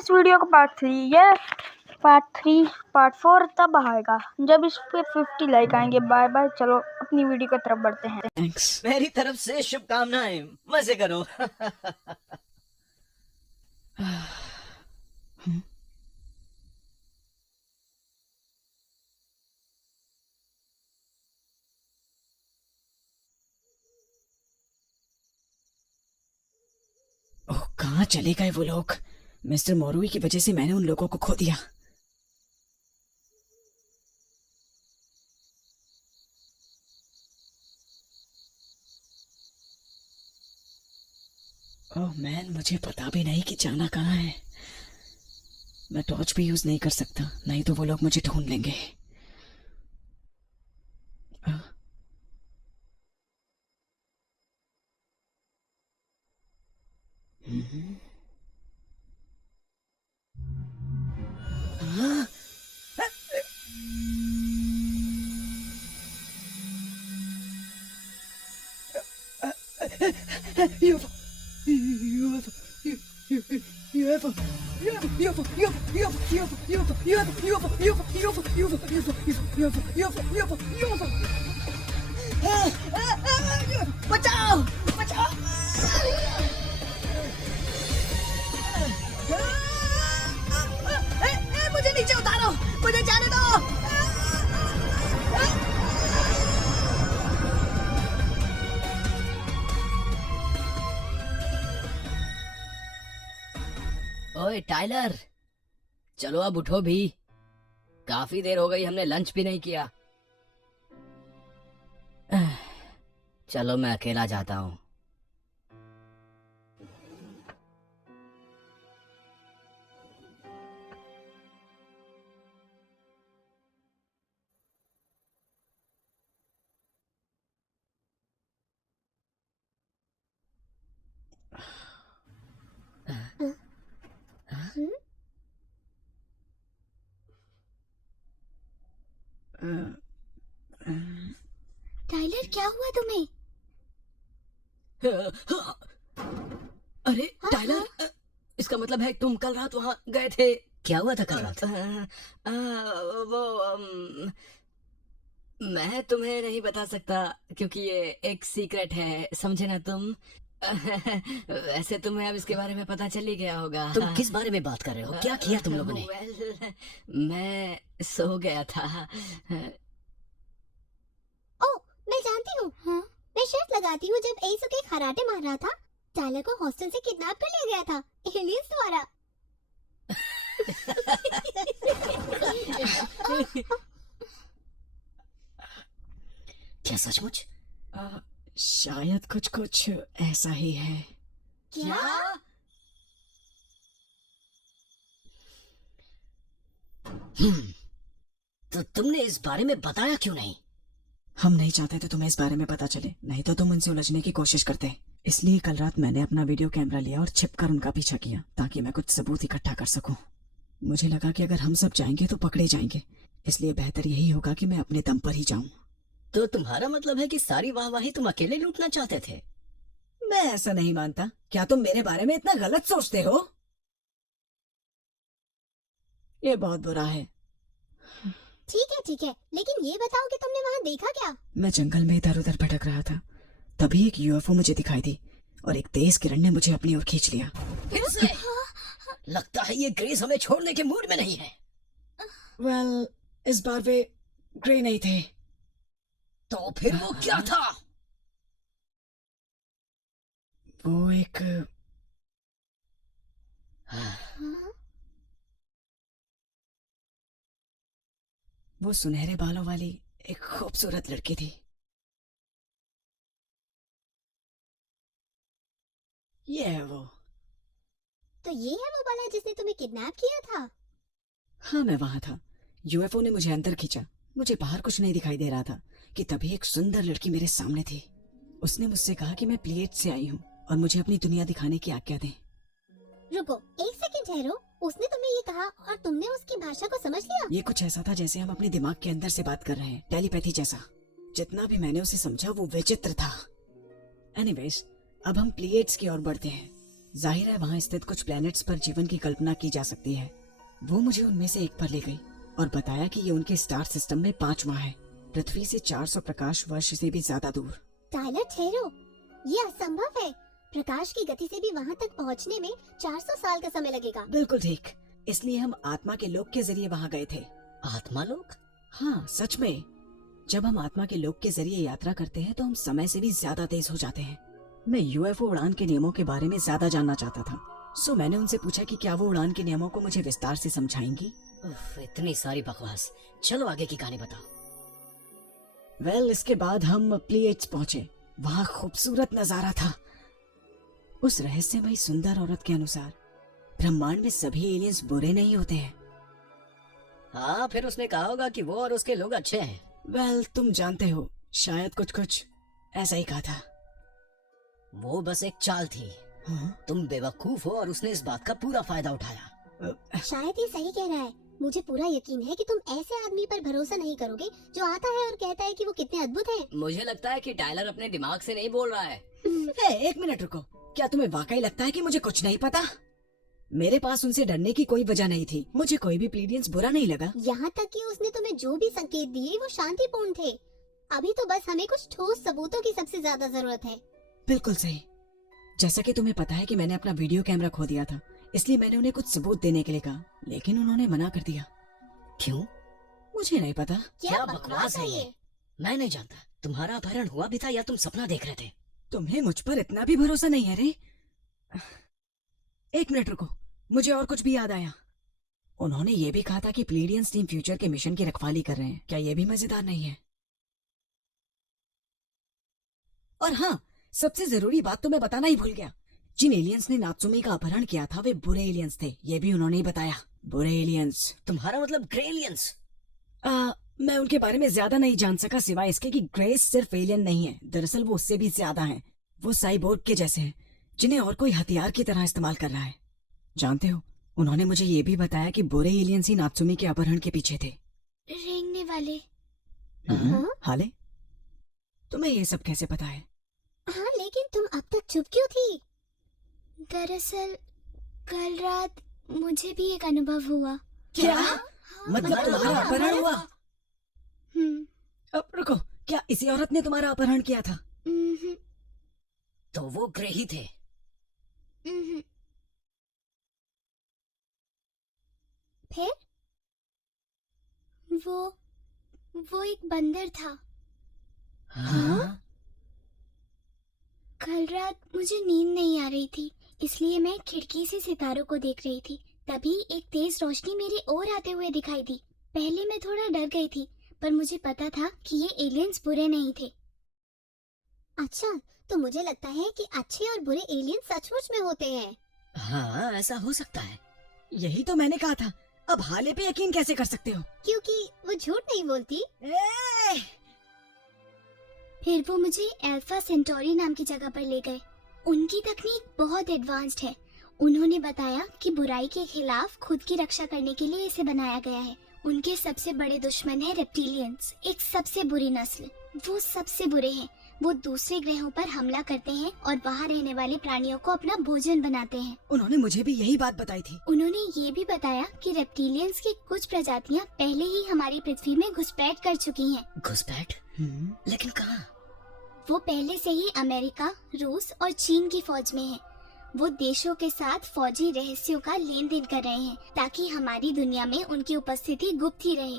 इस वीडियो का पार्ट 4 तब आएगा जब इस पे 50 लाइक आएंगे। बाय बाय, चलो अपनी वीडियो की तरफ बढ़ते हैं। थैंक्स। मेरी तरफ से शुभकामनाएं, मजे करो। ओह, कहाँ चले गए वो लोग? मिस्टर मोरुई की वजह से मैंने उन लोगों को खो दिया। ओह मैन, मुझे पता भी नहीं कि जाना कहाँ है। मैं टॉर्च भी यूज नहीं कर सकता, नहीं तो वो लोग मुझे ढूंढ लेंगे। बचाओ बचाओ! मुझे नीचे उतारो, मुझे जाने दो। ओए टाइलर, चलो अब उठो भी। काफी देर हो गई, हमने लंच भी नहीं किया। चलो मैं अकेला जाता हूँ। टाइलर, क्या हुआ तुम्हें? अरे टाइलर, इसका मतलब है तुम कल रात वहाँ गए थे। क्या हुआ था कल रात? वो मैं तुम्हें नहीं बता सकता क्योंकि ये एक सीक्रेट है, समझे ना तुम। वैसे तुम्हें अब इसके बारे में पता चल ही गया होगा। तुम किस बारे में बात कर रहे हो? क्या किया तुम लोगों ने? Well, मैं सो गया था। ओ, मैं जानती हूँ। हाँ? मैं शर्त लगाती हूँ जब एइसुके खराटे मार रहा था, टाइलर को हॉस्टल से किडनैप कर लिया गया था एलियंस द्वारा। क्या सचमुच? शायद कुछ कुछ ऐसा ही है। क्या? तो तुमने इस बारे में बताया क्यों नहीं? हम नहीं चाहते थे तुम्हें इस बारे में पता चले, नहीं तो तुम उनसे उलझने की कोशिश करते। इसलिए कल रात मैंने अपना वीडियो कैमरा लिया और छिपकर उनका पीछा किया ताकि मैं कुछ सबूत इकट्ठा कर सकूं। मुझे लगा कि अगर हम सब जाएंगे तो पकड़े जाएंगे, इसलिए बेहतर यही होगा कि मैं अपने दम पर ही जाऊं। तो तुम्हारा मतलब है कि सारी वाहवाही तुम अकेले लूटना चाहते थे? मैं ऐसा नहीं मानता। क्या तुम मेरे बारे में इतना गलत सोचते हो? ये बहुत बुरा है। ठीक है, लेकिन ये बताओ कि तुमने वहाँ देखा क्या? मैं जंगल में इधर उधर भटक रहा था, तभी एक यूएफओ मुझे दिखाई दी और एक तेज किरण ने मुझे अपनी ओर खींच लिया। फिर से? लगता है ये ग्रेस हमें छोड़ने के मूड में नहीं है। वेल, इस बार वे ग्रे नहीं थे। तो फिर वो क्या था? वो एक वो सुनहरे बालों वाली एक खूबसूरत लड़की थी। ये है वो। तो ये है वो वाला जिसने तुम्हें किडनैप किया था? हाँ, मैं वहां था। यूएफओ ने मुझे अंदर खींचा। मुझे बाहर कुछ नहीं दिखाई दे रहा था कि तभी एक सुंदर लड़की मेरे सामने थी। उसने मुझसे कहा कि मैं प्लेट से आई हूँ और मुझे अपनी दुनिया दिखाने की आज्ञा दें। रुको, एक सेकंड ठहरो। उसने तुम्हें ये कहा और तुमने उसकी भाषा को समझ लिया? ये कुछ ऐसा था जैसे हम अपने दिमाग के अंदर से बात कर रहे हैं, टेलीपैथी जैसा। जितना भी मैंने उसे समझा वो विचित्र था। एनीवेज, अब हम प्लेट्स की ओर बढ़ते हैं। जाहिर है वहाँ स्थित कुछ प्लैनेट्स पर जीवन की कल्पना की जा सकती है। वो मुझे उनमें से एक पर ले गई और बताया कि ये उनके स्टार सिस्टम में 5वां है, पृथ्वी से 400 प्रकाश वर्ष से भी ज्यादा दूर। टाइलर ठहरो, ये असंभव है। प्रकाश की गति से भी वहाँ तक पहुँचने में 400 साल का समय लगेगा। बिल्कुल ठीक, इसलिए हम आत्मा के लोक के जरिए वहाँ गए थे। आत्मा लोग? हाँ सच में, जब हम आत्मा के लोक के जरिए यात्रा करते हैं तो हम समय से भी ज्यादा तेज हो जाते हैं। मैं यूएफओ उड़ान के नियमों के बारे में ज्यादा जानना चाहता था, सो मैंने उनसे पूछा कि क्या वो उड़ान के नियमों को मुझे विस्तार से समझाएंगी। इतनी सारी बकवास, चलो आगे की कहानी बताओ। इसके बाद हम प्लेट्स पहुंचे। वहाँ खूबसूरत नजारा था। उस रहस्यमयी सुंदर औरत के अनुसार ब्रह्मांड में सभी एलियंस बुरे नहीं होते हैं। हाँ, फिर उसने कहा होगा कि वो और उसके लोग अच्छे हैं। तुम जानते हो, शायद कुछ ऐसा ही कहा था। वो बस एक चाल थी। हाँ? तुम बेवकूफ हो और उसने इस बात का पूरा फायदा उठाया। शायद ये सही कह रहा है। मुझे पूरा यकीन है कि तुम ऐसे आदमी पर भरोसा नहीं करोगे जो आता है और कहता है कि वो कितने अद्भुत हैं। मुझे लगता है कि टाइलर अपने दिमाग से नहीं बोल रहा है। एक मिनट रुको, क्या तुम्हें वाकई लगता है कि मुझे कुछ नहीं पता? मेरे पास उनसे डरने की कोई वजह नहीं थी। मुझे कोई भी प्लीडियंस बुरा नहीं लगा। यहाँ तक कि उसने तुम्हें जो भी संकेत दिए वो शांतिपूर्ण थे। अभी तो बस हमें कुछ ठोस सबूतों की सबसे ज्यादा जरूरत है। बिल्कुल सही। जैसा कि तुम्हें पता है कि मैंने अपना वीडियो कैमरा खो दिया था, इसलिए मैंने उन्हें कुछ सबूत देने के लिए कहा, लेकिन उन्होंने मना कर दिया। क्यों? मुझे नहीं पता। क्या बकवास है ये? मैं नहीं जानता। तुम्हारा अपहरण हुआ भी था या तुम सपना देख रहे थे? तुम्हें मुझ पर इतना भी भरोसा नहीं है रे? एक मिनट रुको, मुझे और कुछ भी याद आया। उन्होंने ये भी कहा था कि प्लीडियंस टीम फ्यूचर के मिशन की रखवाली कर रहे हैं। क्या ये भी मजेदार नहीं है? और हाँ, सबसे जरूरी बात तो मैं बताना ही भूल गया। जिन एलियंस ने नात्सुमी का अपहरण किया था वे बुरे एलियंस थे। ये भी उन्होंने ही बताया। बुरे एलियंस? तुम्हारा मतलब ग्रे एलियंस? मैं उनके बारे में ज्यादा नहीं जान सका, सिवाय इसके कि ग्रेस सिर्फ एलियन नहीं है। दरअसल वो उससे भी ज्यादा हैं। वो साइबोर्ग के जैसे हैं, जिन्हें और कोई हथियार की तरह इस्तेमाल कर रहा है। जानते हो, उन्होंने मुझे ये भी बताया कि बुरे एलियंस ही नात्सुमी के अपहरण के पीछे थे। रेंगने वाले? हाले, तुम्हें ये सब कैसे पता है? हाँ, लेकिन तुम अब तक चुप क्यों थी? दरअसल कल रात मुझे भी एक अनुभव हुआ। क्या? मतलब तुम्हारा अपहरण हुआ? अब रुको, क्या इसी औरत ने तुम्हारा अपहरण किया था? तो वो ग्रे ही थे। फिर वो एक बंदर था। हाँ? कल रात मुझे नींद नहीं आ रही थी, इसलिए मैं खिड़की से सितारों को देख रही थी। तभी एक तेज रोशनी मेरी ओर आते हुए दिखाई दी। पहले मैं थोड़ा डर गई थी, पर मुझे पता था कि ये एलियंस बुरे नहीं थे। अच्छा, तो मुझे लगता है कि अच्छे और बुरे एलियंस सचमुच में होते हैं। हाँ, ऐसा हो सकता है। यही तो मैंने कहा था। अब हाले पे यकीन कैसे कर सकते हो? क्योंकि वो झूठ नहीं बोलती। ए! फिर वो मुझे अल्फा सेंटोरी नाम की जगह पर ले गए। उनकी तकनीक बहुत एडवांस्ड है। उन्होंने बताया कि बुराई के खिलाफ खुद की रक्षा करने के लिए इसे बनाया गया है। उनके सबसे बड़े दुश्मन है रेप्टिलियंस, एक सबसे बुरी नस्ल। वो सबसे बुरे हैं। वो दूसरे ग्रहों पर हमला करते हैं और वहाँ रहने वाले प्राणियों को अपना भोजन बनाते हैं। उन्होंने मुझे भी यही बात बताई थी। उन्होंने ये भी बताया कि रेप्टिलियंस की कुछ प्रजातियाँ पहले ही हमारी पृथ्वी में घुसपैठ कर चुकी हैं। घुसपैठ? लेकिन कहाँ? वो पहले से ही अमेरिका, रूस और चीन की फौज में हैं। वो देशों के साथ फौजी रहस्यों का लेन देन कर रहे हैं ताकि हमारी दुनिया में उनकी उपस्थिति गुप्त ही रहे।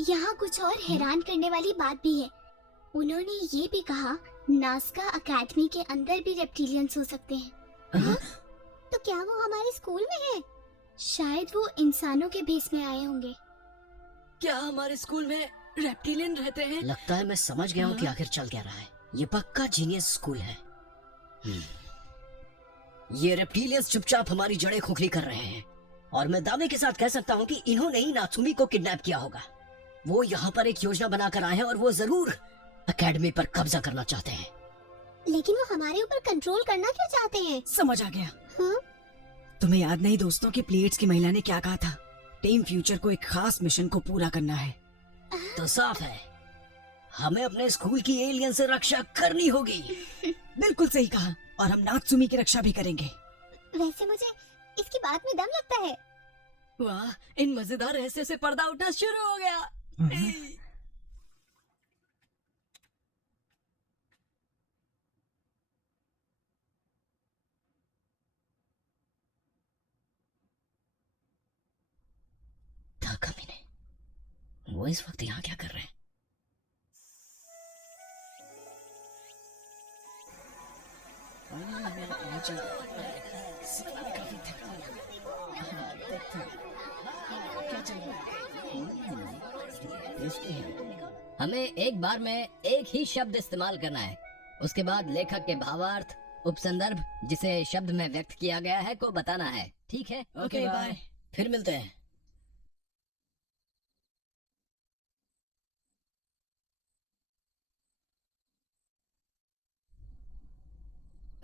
यहाँ कुछ और हैरान करने वाली बात भी है। उन्होंने ये भी कहा नास्का अकेडमी के अंदर भी रेप्टिलियंस हो सकते हैं। तो क्या वो हमारे स्कूल में है? शायद वो इंसानों के भेष में आए होंगे। क्या हमारे स्कूल में रेप्टिलियन रहते हैं? लगता है मैं समझ गया हूँ कि आखिर चल क्या रहा है। ये पक्का जीनियस स्कूल है। ये रेप्टिलियंस चुपचाप हमारी जड़ें खोखली कर रहे हैं और मैं दावे के साथ कह सकता हूँ कि इन्होंने ही नात्सुमी को किडनैप किया होगा। वो यहाँ पर एक योजना बनाकर आए हैं और वो जरूर एकेडमी पर कब्जा करना चाहते हैं। लेकिन वो हमारे ऊपर कंट्रोल करना क्यों चाहते हैं? समझ आ गया। हाँ? तुम्हें याद नहीं दोस्तों कि प्लेट्स की महिला ने क्या कहा था? टीम फ्यूचर को एक खास मिशन को पूरा करना है। तो साफ है, हमें अपने स्कूल की एलियन से रक्षा करनी होगी। बिल्कुल सही कहा, और हम नात्सुमी की रक्षा भी करेंगे। वैसे मुझे इसकी बात में दम लगता है। वाह, इन मजेदार रहस्य से पर्दा उठना शुरू हो गया। कमीने, वो इस वक्त यहाँ क्या कर रहे हैं? हमें एक बार में एक ही शब्द इस्तेमाल करना है। उसके बाद लेखक के भावार्थ, उपसंदर्भ जिसे शब्द में व्यक्त किया गया है को बताना है। ठीक है? Okay, bye. फिर मिलते हैं।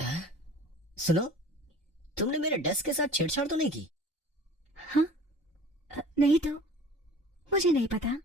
हाँ? सुनो, तुमने मेरे डेस्क के साथ छेड़छाड़ तो नहीं की? हाँ? नहीं तो, मुझे नहीं पता।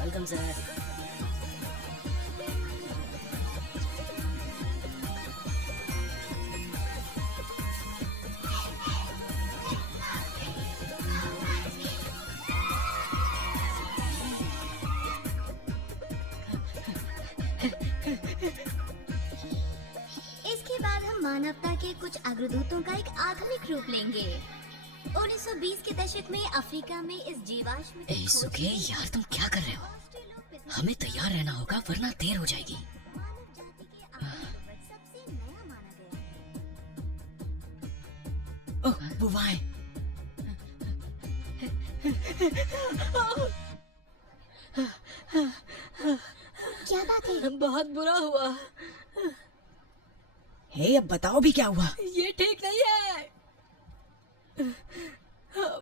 Welcome sir. इसके बाद हम मानवता के कुछ अग्रदूतों का एक आधुनिक रूप लेंगे। 1920 के दशक में अफ्रीका में इस जीवाश्म की खोज सुके, में यार तुम क्या कर रहे हो? ऑस्ट्रेलोपिथेकस हमें तैयार रहना होगा वरना देर हो जाएगी। मानव जाति के आदिम सबसे नया माना गया है। ओह, वो वहाँ है। क्या बात है? बहुत बुरा हुआ। हे, अब बताओ भी क्या हुआ? ये ठीक नहीं है।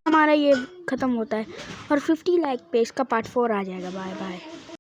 हमारा ये ख़त्म होता है और 50 लाइक पे इसका पार्ट 4 आ जाएगा। Bye bye.